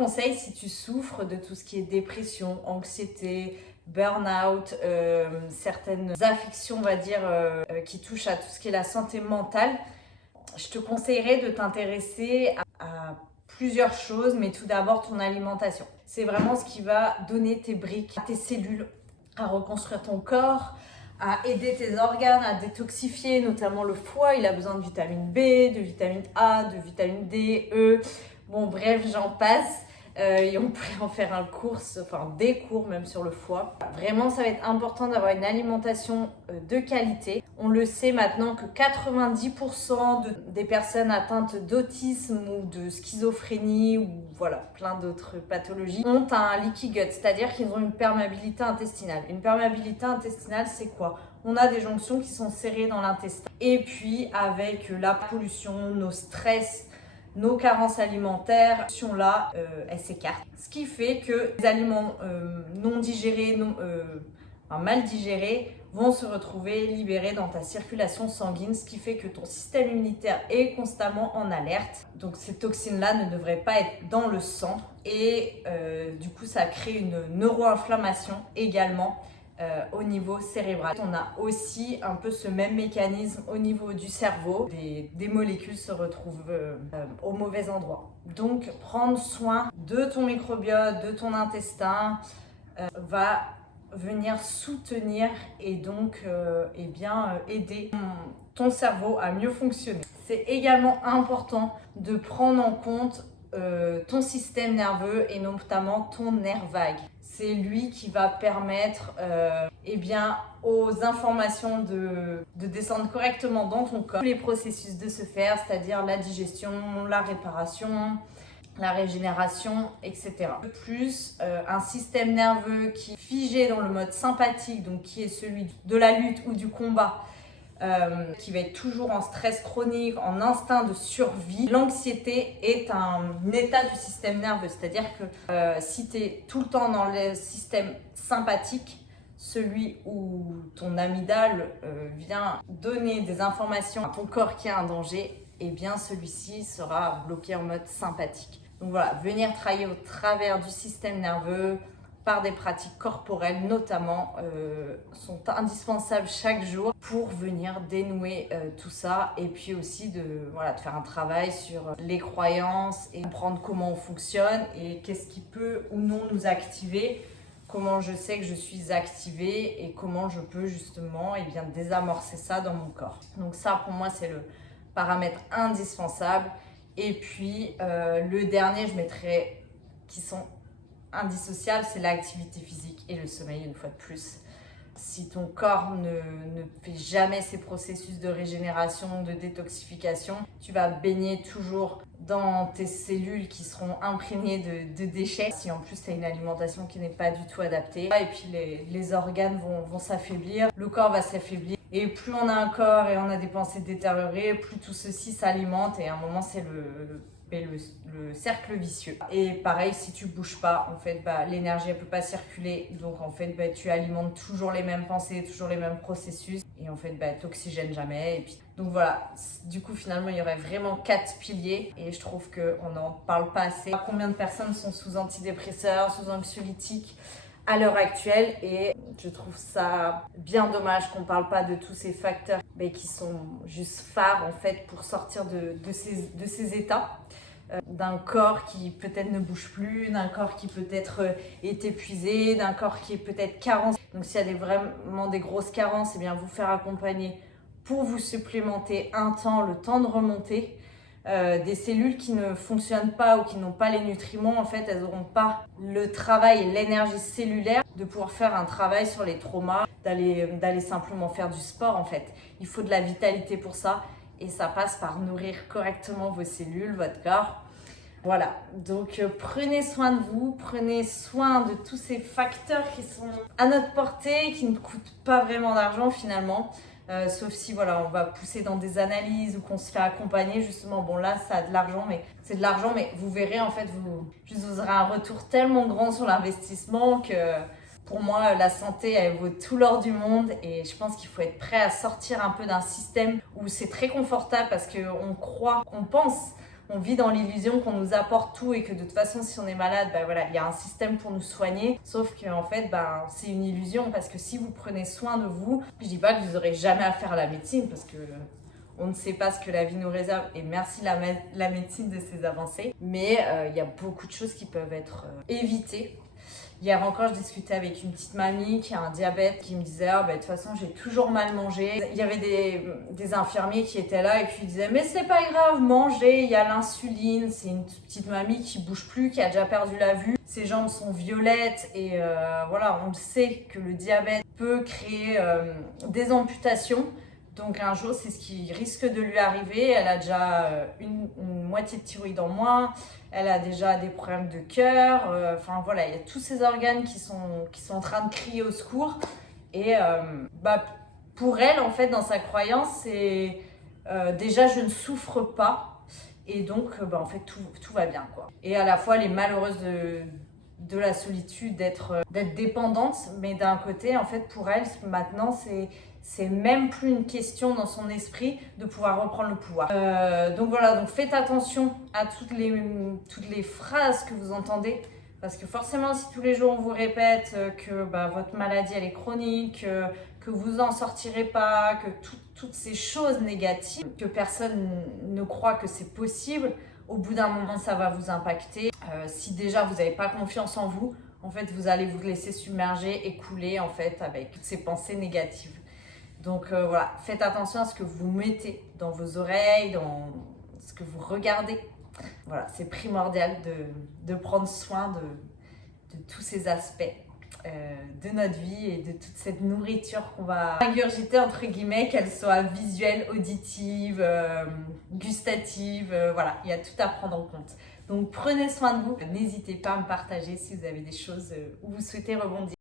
conseil si tu souffres de tout ce qui est dépression, anxiété, burn-out, certaines affections, on va dire, qui touchent à tout ce qui est la santé mentale. Je te conseillerais de t'intéresser à plusieurs choses, mais tout d'abord ton alimentation. C'est vraiment ce qui va donner tes briques, tes cellules, à reconstruire ton corps, à aider tes organes, à détoxifier, notamment le foie. Il a besoin de vitamine B, de vitamine A, de vitamine D, E. Bon, bref, j'en passe. Et on pourrait en faire des cours même sur le foie. Vraiment, ça va être important d'avoir une alimentation de qualité. On le sait maintenant que 90% des personnes atteintes d'autisme ou de schizophrénie ou voilà, plein d'autres pathologies ont un leaky gut, c'est-à-dire qu'ils ont une perméabilité intestinale. Une perméabilité intestinale, c'est quoi? On a des jonctions qui sont serrées dans l'intestin. Et puis, avec la pollution, nos stress, nos carences alimentaires, elles s'écartent. Ce qui fait que les aliments non digérés, mal digérés, vont se retrouver libérés dans ta circulation sanguine, ce qui fait que ton système immunitaire est constamment en alerte. Donc ces toxines-là ne devraient pas être dans le sang et du coup ça crée une neuroinflammation également. Au niveau cérébral. On a aussi un peu ce même mécanisme au niveau du cerveau. Des molécules se retrouvent au mauvais endroit. Donc prendre soin de ton microbiote, de ton intestin va venir soutenir et donc aider ton cerveau à mieux fonctionner. C'est également important de prendre en compte ton système nerveux et notamment ton nerf vague. C'est lui qui va permettre aux informations de descendre correctement dans ton corps, tous les processus de se faire, c'est-à-dire la digestion, la réparation, la régénération, etc. De plus, un système nerveux qui est figé dans le mode sympathique, donc qui est celui de la lutte ou du combat, qui va être toujours en stress chronique, en instinct de survie. L'anxiété est un état du système nerveux, c'est-à-dire que si tu es tout le temps dans le système sympathique, celui où ton amygdale vient donner des informations à ton corps qui a un danger, eh bien celui-ci sera bloqué en mode sympathique. Donc voilà, venir travailler au travers du système nerveux, par des pratiques corporelles notamment, sont indispensables chaque jour pour venir dénouer tout ça et puis aussi de faire un travail sur les croyances et comprendre comment on fonctionne et qu'est-ce qui peut ou non nous activer, comment je sais que je suis activée et comment je peux justement désamorcer ça dans mon corps. Donc ça pour moi c'est le paramètre indispensable. Et puis le dernier je mettrais qui sont indissociable, c'est l'activité physique et le sommeil une fois de plus. Si ton corps ne fait jamais ces processus de régénération, de détoxification, tu vas baigner toujours dans tes cellules qui seront imprégnées de déchets. Si en plus tu as une alimentation qui n'est pas du tout adaptée, et puis les organes vont s'affaiblir, le corps va s'affaiblir. Et plus on a un corps et on a des pensées détériorées, plus tout ceci s'alimente et à un moment c'est le cercle vicieux. Et pareil, si tu bouges pas, en fait, l'énergie elle peut pas circuler, donc en fait, tu alimentes toujours les mêmes pensées, toujours les mêmes processus, et en fait, t'oxygènes jamais. Et puis, donc voilà. Du coup, finalement, il y aurait vraiment 4 piliers, et je trouve que on n'en parle pas assez. Combien de personnes sont sous antidépresseurs, sous anxiolytiques à l'heure actuelle, et je trouve ça bien dommage qu'on parle pas de tous ces facteurs qui sont juste phares en fait pour sortir de ces états. D'un corps qui peut-être ne bouge plus, d'un corps qui peut-être est épuisé, d'un corps qui est peut-être carence. Donc s'il y a vraiment des grosses carences, vous faire accompagner pour vous supplémenter le temps de remonter. Des cellules qui ne fonctionnent pas ou qui n'ont pas les nutriments, en fait, elles n'auront pas le travail et l'énergie cellulaire de pouvoir faire un travail sur les traumas, d'aller simplement faire du sport, en fait. Il faut de la vitalité pour ça et ça passe par nourrir correctement vos cellules, votre corps. Voilà, donc prenez soin de vous, prenez soin de tous ces facteurs qui sont à notre portée, qui ne coûtent pas vraiment d'argent finalement. Sauf si on va pousser dans des analyses ou qu'on se fait accompagner justement. Bon là ça a de l'argent, mais c'est de l'argent, mais vous verrez en fait, vous aurez un retour tellement grand sur l'investissement que pour moi la santé elle vaut tout l'or du monde. Et je pense qu'il faut être prêt à sortir un peu d'un système où c'est très confortable parce qu'on pense on vit dans l'illusion qu'on nous apporte tout et que de toute façon, si on est malade, ben voilà, il y a un système pour nous soigner. Sauf qu'en fait, ben, c'est une illusion parce que si vous prenez soin de vous, je dis pas que vous aurez jamais affaire à la médecine parce que on ne sait pas ce que la vie nous réserve et merci la médecine de ses avancées. Mais il y a beaucoup de choses qui peuvent être évitées. Hier encore, je discutais avec une petite mamie qui a un diabète qui me disait « Ah, bah, de toute façon, j'ai toujours mal mangé. » Il y avait des infirmiers qui étaient là et qui disaient « Mais c'est pas grave, mangez, il y a l'insuline. » C'est une petite mamie qui bouge plus, qui a déjà perdu la vue. Ses jambes sont violettes et voilà, on sait que le diabète peut créer des amputations. Donc un jour, c'est ce qui risque de lui arriver. Elle a déjà une moitié de thyroïde en moins. Elle a déjà des problèmes de cœur. Enfin voilà, il y a tous ces organes qui sont en train de crier au secours. Et bah, pour elle, en fait, dans sa croyance, c'est déjà je ne souffre pas. Et donc, bah, en fait, tout va bien, quoi. Et à la fois, elle est malheureuse de la solitude, d'être dépendante. Mais d'un côté, en fait, pour elle, maintenant, c'est même plus une question dans son esprit de pouvoir reprendre le pouvoir. Donc voilà, donc faites attention à toutes les phrases que vous entendez. Parce que forcément, si tous les jours on vous répète que bah, votre maladie elle est chronique, que vous en sortirez pas, que toutes ces choses négatives, que personne ne croit que c'est possible, au bout d'un moment ça va vous impacter. Si déjà vous n'avez pas confiance en vous, en fait vous allez vous laisser submerger et couler en fait avec toutes ces pensées négatives. Donc voilà, faites attention à ce que vous mettez dans vos oreilles, dans ce que vous regardez. Voilà, c'est primordial de prendre soin de tous ces aspects de notre vie et de toute cette nourriture qu'on va ingurgiter, entre guillemets, qu'elle soit visuelle, auditive, gustative. Voilà, il y a tout à prendre en compte. Donc prenez soin de vous. N'hésitez pas à me partager si vous avez des choses où vous souhaitez rebondir.